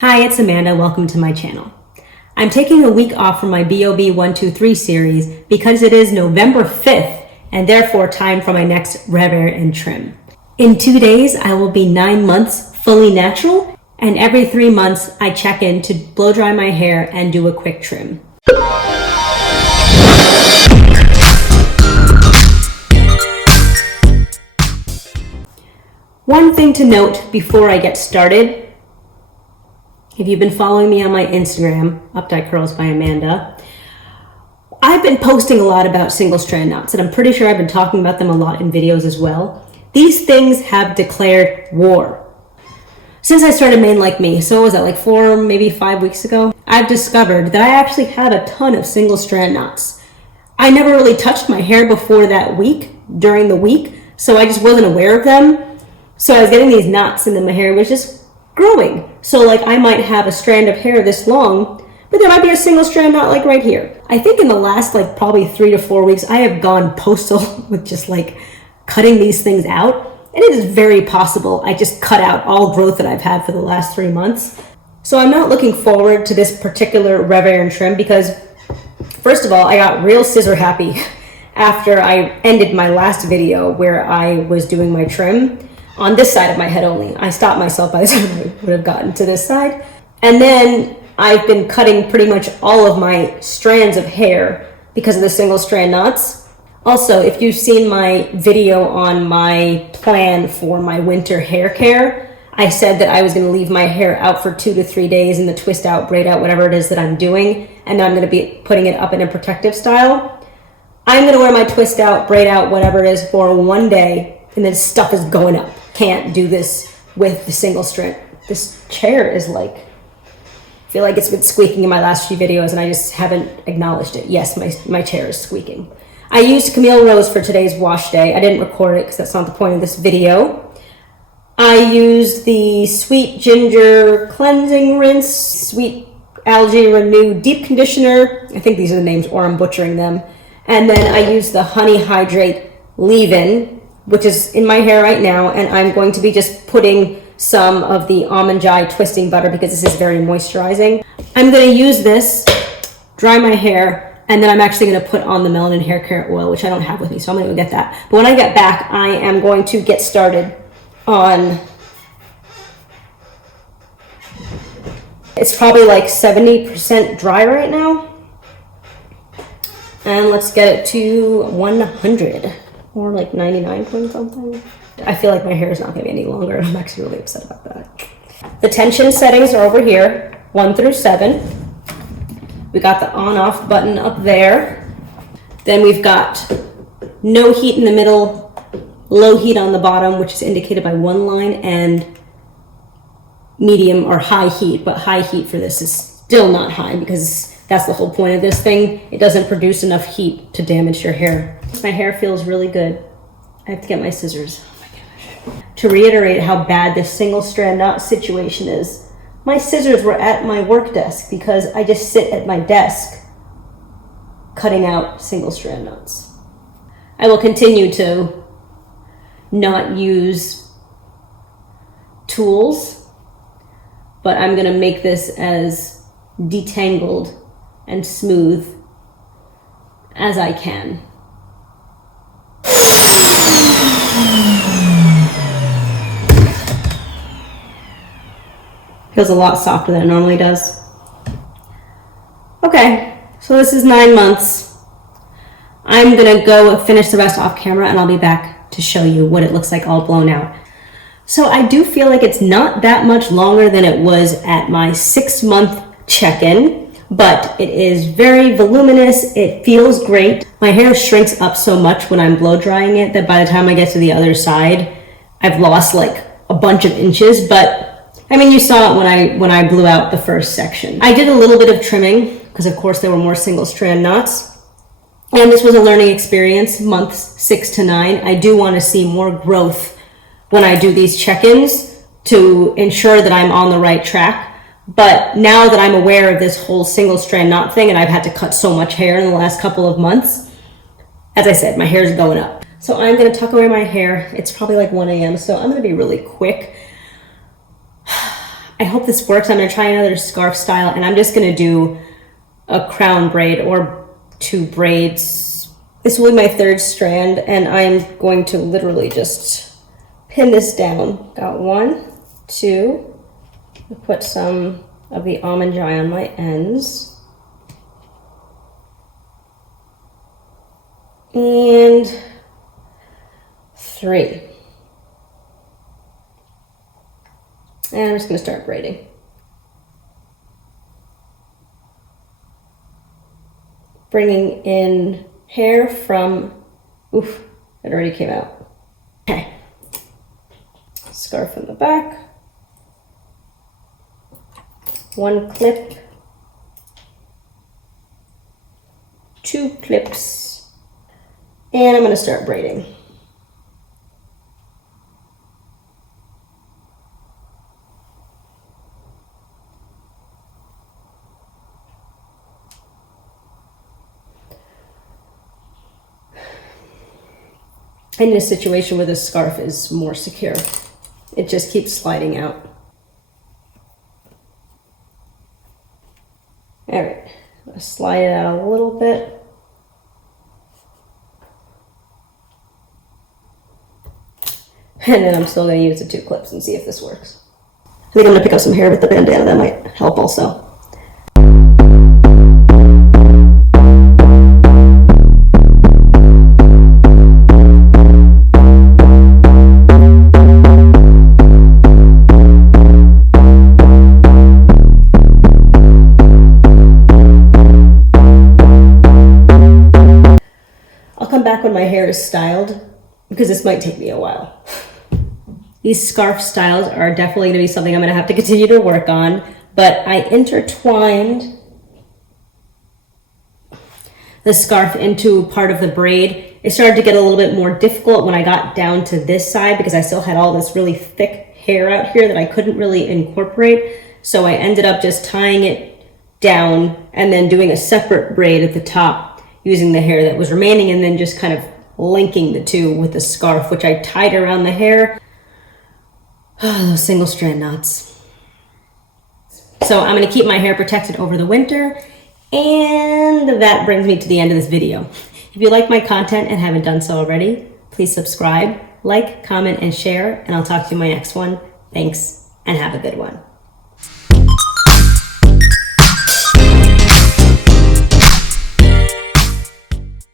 Hi, it's Amanda. Welcome to my channel. I'm taking a week off from my BOB 123 series because it is November 5th and therefore time for my next Revair and trim. In 2 days, I will be 9 months fully natural, and every 3 months I check in to blow dry my hair and do a quick trim. One thing to note before I get started: if you've been following me on my Instagram, Updike Curls by Amanda, I've been posting a lot about single strand knots, and I'm pretty sure I've been talking about them a lot in videos as well. These things have declared war. Since I started Mane Like Me, so what was that, like 4, maybe 5 weeks ago? I've discovered that I actually had a ton of single strand knots. I never really touched my hair before that week, during the week, so I just wasn't aware of them. So I was getting these knots and then my hair was just growing. So like I might have a strand of hair this long, but there might be a single strand knot like right here. I think in the last like probably 3 to 4 weeks, I have gone postal with just like cutting these things out. And it is very possible I just cut out all growth that I've had for the last 3 months. So I'm not looking forward to this particular Revair and trim because, first of all, I got real scissor happy after I ended my last video where I was doing my trim on this side of my head only. I stopped myself by the time I would have gotten to this side. And then I've been cutting pretty much all of my strands of hair because of the single strand knots. Also, if you've seen my video on my plan for my winter hair care, I said that I was gonna leave my hair out for 2 to 3 days in the twist out, braid out, whatever it is that I'm doing, and then I'm gonna be putting it up in a protective style. I'm gonna wear my twist out, braid out, whatever it is for 1 day, and then stuff is going up. Can't do this with the single strand. This chair is like, I feel like it's been squeaking in my last few videos and I just haven't acknowledged it. Yes, my chair is squeaking. I used Camille Rose for today's wash day. I didn't record it because that's not the point of this video. I used the Sweet Ginger Cleansing Rinse, Sweet Algae Renew Deep Conditioner. I think these are the names or I'm butchering them. And then I used the Honey Hydrate Leave-In, which is in my hair right now, and I'm going to be just putting some of the Almond Joy twisting butter because this is very moisturizing. I'm going to use this, dry my hair, and then I'm actually going to put on the Melanin Hair Care Oil, which I don't have with me, so I'm going to go get that. But when I get back, I am going to get started on, it's probably like 70% dry right now. And let's get it to 100. Or like 99 point something. I feel like my hair is not going to be any longer. I'm actually really upset about that. The tension settings are over here, 1 through 7. We got the on-off button up there. Then we've got no heat in the middle, low heat on the bottom, which is indicated by 1 line, and medium or high heat. But high heat for this is still not high because that's the whole point of this thing. It doesn't produce enough heat to damage your hair. My hair feels really good. I have to get my scissors. Oh my gosh. To reiterate how bad this single strand knot situation is, my scissors were at my work desk because I just sit at my desk cutting out single strand knots. I will continue to not use tools, but I'm gonna make this as detangled and smooth as I can. Feels a lot softer than it normally does. Okay, so this is 9 months. I'm gonna go finish the rest off camera and I'll be back to show you what it looks like all blown out. So I do feel like it's not that much longer than it was at my 6-month check-in, but it is very voluminous. It feels great. My hair shrinks up so much when I'm blow drying it that by the time I get to the other side, I've lost like a bunch of inches, but I mean, you saw it when I blew out the first section. I did a little bit of trimming because of course there were more single strand knots. And this was a learning experience, months 6 to 9. I do want to see more growth when I do these check-ins to ensure that I'm on the right track. But now that I'm aware of this whole single strand knot thing and I've had to cut so much hair in the last couple of months, as I said, my hair is going up. So I'm going to tuck away my hair. It's probably like 1 a.m. so I'm going to be really quick. I hope this works. I'm gonna try another scarf style, and I'm just gonna do a crown braid or 2 braids. This will be my 3rd strand, and I'm going to literally just pin this down. Got 1, 2, put some of the almond dry on my ends. And 3. And I'm just going to start braiding. Bringing in hair from, oof, it already came out. Okay. Scarf in the back. 1 clip. 2 clips. And I'm going to start braiding. I need a situation where this scarf is more secure. It just keeps sliding out. All right, I'm gonna slide it out a little bit. And then I'm still gonna use the 2 clips and see if this works. I think I'm gonna pick up some hair with the bandana. That might help also. Back when my hair is styled, because this might take me a while. These scarf styles are definitely going to be something I'm going to have to continue to work on, but I intertwined the scarf into part of the braid. It started to get a little bit more difficult when I got down to this side because I still had all this really thick hair out here that I couldn't really incorporate. So I ended up just tying it down and then doing a separate braid at the top using the hair that was remaining, and then just kind of linking the 2 with the scarf, which I tied around the hair. Oh, those single strand knots. So I'm going to keep my hair protected over the winter, and that brings me to the end of this video. If you like my content and haven't done so already, please subscribe, like, comment, and share, and I'll talk to you in my next one. Thanks, and have a good one.